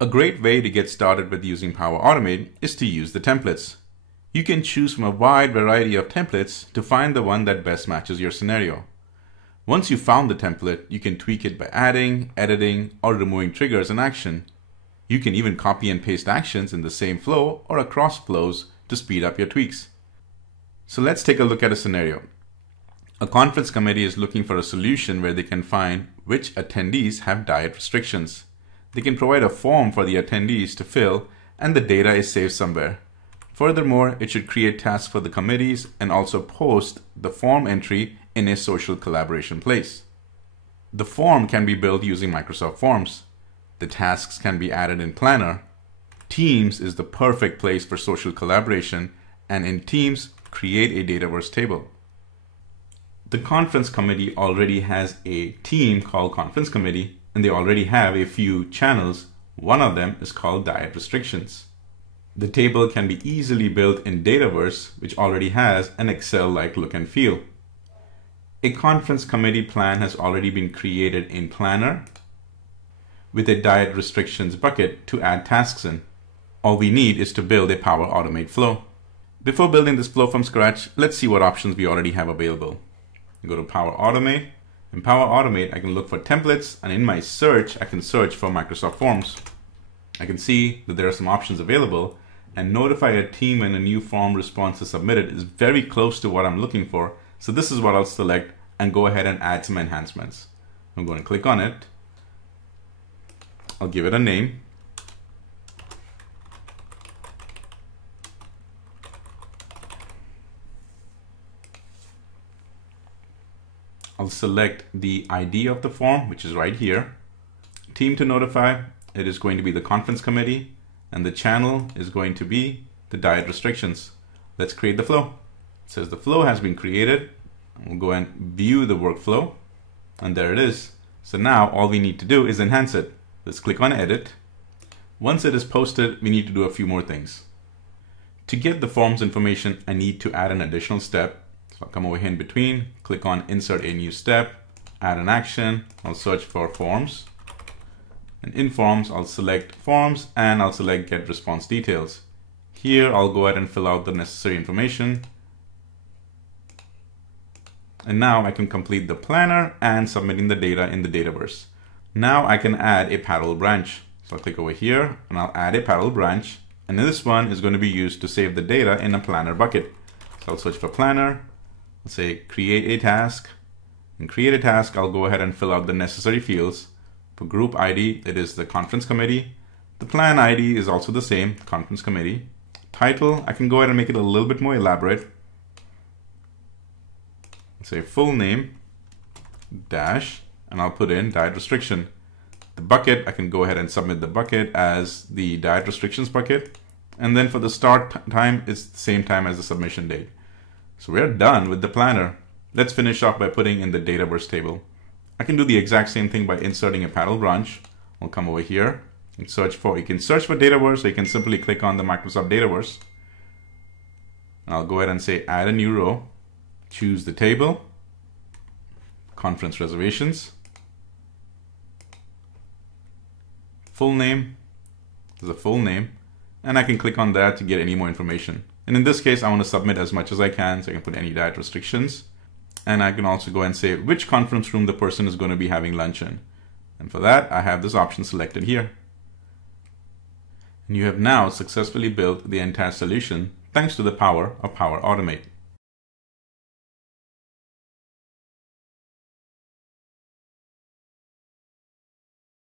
A great way to get started with using Power Automate is to use the templates. You can choose from a wide variety of templates to find the one that best matches your scenario. Once you've found the template, you can tweak it by adding, editing, or removing triggers and action. You can even copy and paste actions in the same flow or across flows to speed up your tweaks. So let's take a look at a scenario. A conference committee is looking for a solution where they can find which attendees have diet restrictions. They can provide a form for the attendees to fill, and the data is saved somewhere. Furthermore, it should create tasks for the committees and also post the form entry in a social collaboration place. The form can be built using Microsoft Forms. The tasks can be added in Planner. Teams is the perfect place for social collaboration, and in Teams, create a Dataverse table. The conference committee already has a team called Conference Committee, and they already have a few channels. One of them is called Diet Restrictions. The table can be easily built in Dataverse, which already has an Excel-like look and feel. A conference committee plan has already been created in Planner with a Diet Restrictions bucket to add tasks in. All we need is to build a Power Automate flow. Before building this flow from scratch, let's see what options we already have available. Go to Power Automate. In Power Automate, I can look for templates, and in my search, I can search for Microsoft Forms. I can see that there are some options available, and notify a team when a new form response is submitted is very close to what I'm looking for. So this is what I'll select and go ahead and add some enhancements. I'm going to click on it. I'll give it a name. I'll select the ID of the form, which is right here. Team to notify, it is going to be the conference committee, and the channel is going to be the diet restrictions. Let's create the flow. It says the flow has been created. We'll go and view the workflow, and there it is. So now all we need to do is enhance it. Let's click on edit. Once it is posted, we need to do a few more things. To get the form's information, I need to add an additional step. So I'll come over here in between, click on insert a new step, add an action. I'll search for forms. And in forms, I'll select forms and I'll select get response details. Here, I'll go ahead and fill out the necessary information. And now I can complete the planner and submitting the data in the Dataverse. Now I can add a parallel branch. So I'll click over here and I'll add a parallel branch. And this one is going to be used to save the data in a planner bucket. So I'll search for planner. I'll say create a task. In create a task, I'll go ahead and fill out the necessary fields. For group ID, it is the conference committee. The plan ID is also the same, conference committee. Title, I can go ahead and make it a little bit more elaborate. Say full name, dash, and I'll put in diet restriction. The bucket, I can go ahead and submit the bucket as the diet restrictions bucket. And then for the start time, it's the same time as the submission date. So we're done with the planner. Let's finish off by putting in the Dataverse table. I can do the exact same thing by inserting a parallel branch. I'll come over here and search for, you can search for Dataverse, or you can simply click on the Microsoft Dataverse. I'll go ahead and say add a new row, choose the table, conference reservations, full name is the full name, and I can click on that to get any more information. And in this case, I want to submit as much as I can, so I can put any diet restrictions. And I can also go and say which conference room the person is going to be having lunch in. And for that, I have this option selected here. And you have now successfully built the entire solution thanks to the power of Power Automate.